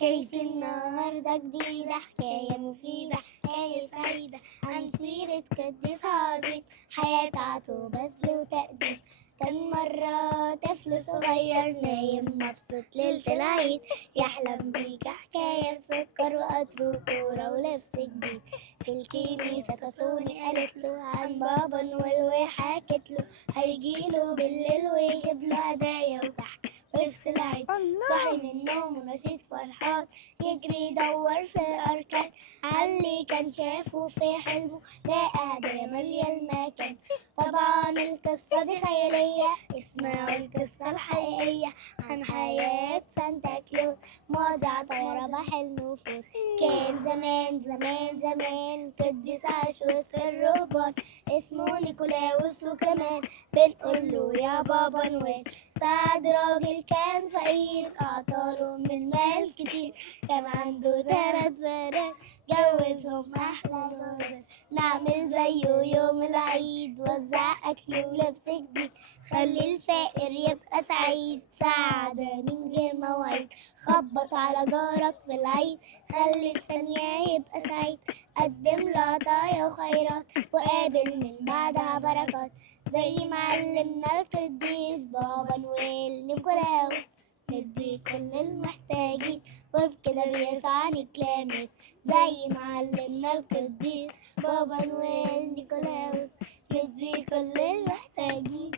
حكاية النهاردة جديدة، حكاية مفيدة، حكاية سعيدة عن سيرة قديس عظيم، حياة عطو بذل وتقديم. كان مرة طفل صغير نايم مبسوط ليلة العيد، يحلم بيك حكاية بسكر وقطر وكورة ولبس جديد. في الكنيسة كسوني قالت له عن بابا نويل، وحكت له هيجيله بالليل ويجيب له هدايا وكحك ولبس العيد. صحي من النوم ونشيط فرحان، يجري يدور في الأركان عاللي كان شافه في حلمه، لقى هدايا مالية المكان. طبعا القصة دي خيالية، اسمعوا القصة الحقيقية عن حياة سانتا كلوز، ماضي عطايا ربح النفوس. كان زمان زمان زمان قديس عاش وسط الرهبان، اسمه نيكولاوس، وكمان بنقول له يا بابا نويل. ساعد راجل كان فقير، أعطاله من المال كتير، كان عنده 3 بنات جوزهم أحلى جوازات. نعمل زيه يوم العيد، وزع أكل ولبس جديد، خلي الفقير يبقى سعيد، سعادة من غير مواعيد. خبط على جارك في العيد، خلي في ثانية يبقى سعيد، قدم له عطايا وخيرات، وقابل من بعدها بركات. زي ما علمنا القديس بابا نويل نيكولاوس، ندي كل المحتاجين، وبكده بيسوع نتلامس. زي ما علمنا القديس بابا نويل نيكولاوس، ندي كل المحتاجين،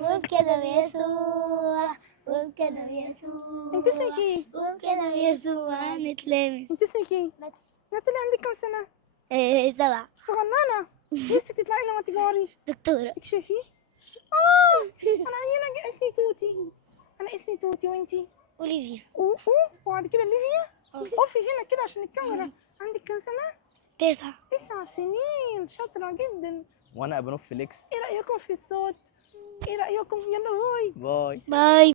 وبكده بيسوع، وبكده بيسوع. انت اسمك ايه؟ وبكده بيسوع نتلامس. انت اسمك ايه؟ ناتالي، عندك كم سنة؟ 7. صغننة. نفسك تطلعي لما تكبري دكتورة. اكشفي. انا اسمي توتي. انا اسمي توتي، وانتي؟ أوليفيا. وبعد كده ليفيا. اقفي هنا كده عشان الكاميرا. عندك كم سنة؟ 9. 9 سنين، شاطرة جدا. وانا ابنوف فليكس. ايه رأيكم في الصوت؟ ايه رأيكم؟ يلا باي باي. باي.